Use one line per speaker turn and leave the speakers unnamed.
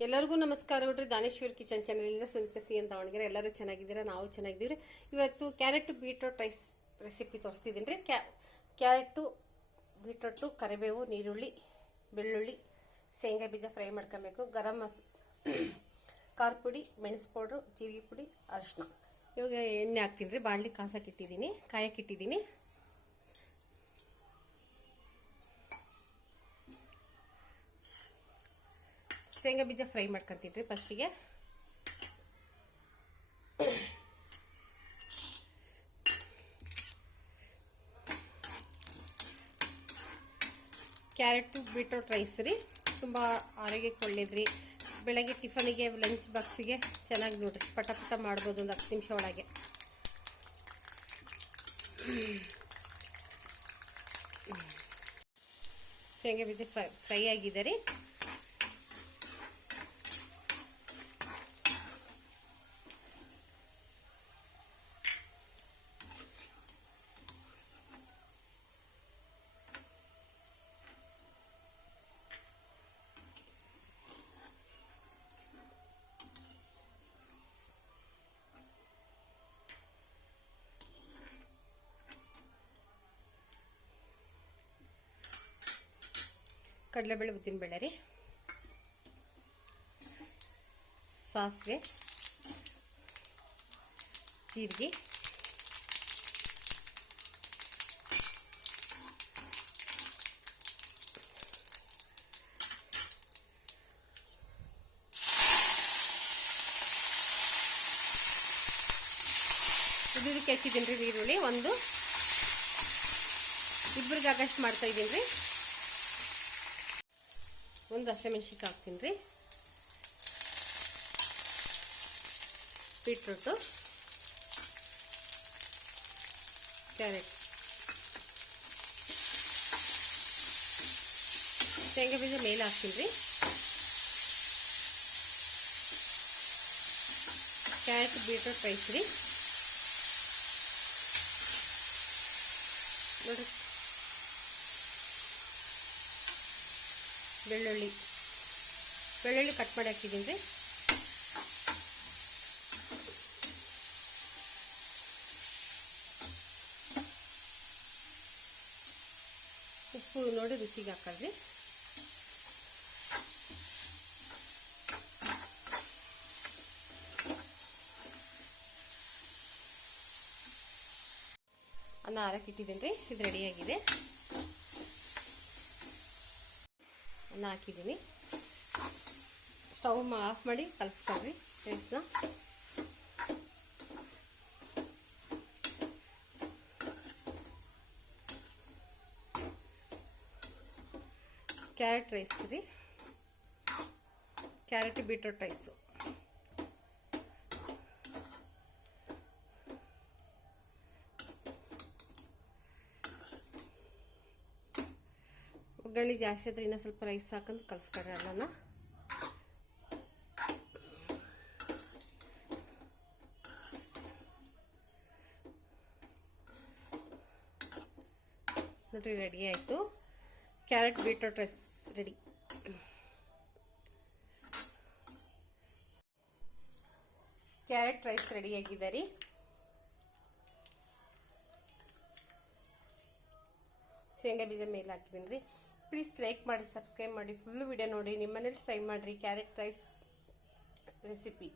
ಎಲ್ಲರಿಗೂ ನಮಸ್ಕಾರ ನೋಡ್ರಿ ದಾನೇಶ್ವರ್ ಕಿಚನ್ ಚಾನಲಿಂದ ಸುಲ್ಕಸಿ ಅಂತ ಅವಣಿಗೆ ಎಲ್ಲರೂ ಚೆನ್ನಾಗಿದ್ದೀರಾ? ನಾವು ಚೆನ್ನಾಗಿದ್ದೀವಿ ಇವತ್ತು ಕ್ಯಾರೆಟ್ ಬೀಟ್ರೋಟ್ ರೈಸ್ ರೆಸಿಪಿ ತೋರಿಸ್ತಿದ್ದೀನಿ ರೀ ಕ್ಯಾ, ಕ್ಯಾರೆಟು, ಬೀಟ್ರೋಟು, ಕರಿಬೇವು, ನೀರುಳ್ಳಿ, ಬೆಳ್ಳುಳ್ಳಿ, ಶೇಂಗಾ ಬೀಜ ಫ್ರೈ ಮಾಡ್ಕೊಬೇಕು. ಗರಂ ಮಸ್, ಖಾರ ಪುಡಿ, ಮೆಣಸು ಪೌಡ್ರು, ಜೀರಿಗೆ ಪುಡಿ ಅರಿಶಿನ ಇವಾಗ ಎಣ್ಣೆ ಹಾಕ್ತೀನಿ ರೀ ಬಾಣಲಿ ಕಾಸಕ್ಕೆ ಇಟ್ಟಿದ್ದೀನಿ. ಕಾಯಕ್ಕೆ ಶೇಂಗಾ ಬೀಜ ಫ್ರೈ ಮಾಡ್ಕೊಂತೀನಿ ರೀ ಫಸ್ಟಿಗೆ. ಕ್ಯಾರೆಟು ಬೀಟ್ರೋಟ್ ರೈಸ್ ರೀ. ತುಂಬ ಆರೋಗ್ಯಕ್ಕೆ ಒಳ್ಳೇದ್ರಿ. ಬೆಳಗ್ಗೆ ಟಿಫನಿಗೆ ಲಂಚ್ ಬಾಕ್ಸಿಗೆ ಚೆನ್ನಾಗಿ ನೋಡ್ರಿ. ಪಟ ಪಟ ಮಾಡ್ಬೋದು ಒಂದು ಹತ್ತು ನಿಮಿಷ ಒಳಗೆ. ಶೇಂಗಾ ಬೀಜ ಫ್ರೈ ಫ್ರೈ ಆಗಿದೆ ರೀ. ಕಡಲೆಬೇಳೆ ಉದ್ದಿನಬೇಳೆ ರೀ. ಸಾಸಿವೆ. ಜೀರಿಗೆ. ಇದಕ್ಕೆ ರೀ ಈರುಳ್ಳಿ. ಒಂದು. ಇಬ್ಬರಿಗೆ ಆಗಷ್ಟು ಮಾಡ್ತಾ ಇದ್ದೀನಿ ರೀ ಒಂದು ಹಸಿಮೆಣ್ಸಿನ್ಕಾಯಿ ಹಾಕ್ತೀನಿ ರೀ. Beetroot, carrot. ಶೇಂಗಾ ಬೀಜ ಮೇಲೆ ಹಾಕ್ತೀನಿ ರೀ. ಕ್ಯಾರೆಟ್, ಬೀಟ್ರೂಟ್, ರೈಸ್ ರೀ. ನೋಡಿರಿ ಬೆಳ್ಳುಳ್ಳಿ ಬೆಳ್ಳುಳ್ಳಿ ಕಟ್ ಮಾಡಿ ಹಾಕಿದ್ದೀನಿ. ರೀ ಉಪ್ಪು ನೋಡಿ ರುಚಿಗೆ ಹಾಕಲ್ರಿ ಅನ್ನ ಹಾರಕ್ಕೆ ರೀ ಇದು ರೆಡಿಯಾಗಿದೆ ಅನ್ನ ಹಾಕಿದ್ದೀನಿ. ಸ್ಟವ್ ಆಫ್ ಮಾಡಿ ಕಲಿಸ್ಕೊಳ್ರಿ ರೈಸ್ನ ಕ್ಯಾರೆಟ್ ರೈಸ್ ರೀ. ಕ್ಯಾರೆಟ್ ಬೀಟ್ರೋಟ್ ರೈಸು ಒಗ್ಗರಣೆ ಜಾಸ್ತಿ ಆದರೆ ಇನ್ನೂ ಸ್ವಲ್ಪ ರೈಸ್ ಹಾಕೊಂಡು ಕಲಿಸ್ಕೊಡ್ರಿ ಅಲ್ಲನ ನೋಡ್ರಿ ರೆಡಿ ಆಯಿತು. Carrot beetroot rice ready carrot rice ready ಆಗಿದೆ ರೀ. ಶೇಂಗಾ ಬೀಜ ಮೇಲೆ ಹಾಕಿದ್ದೀನಿ ರೀ. ಪ್ಲೀಸ್ ಲೈಕ್ ಮಾಡಿ ಸಬ್ಸ್ಕ್ರೈಬ್ ಮಾಡಿ. ಫುಲ್ ವಿಡಿಯೋ ನೋಡಿ ನಿಮ್ಮ ಮನೇಲಿ ಟ್ರೈ ಮಾಡಿರಿ ಕ್ಯಾರೆಟ್ ರೈಸ್ ರೆಸಿಪಿ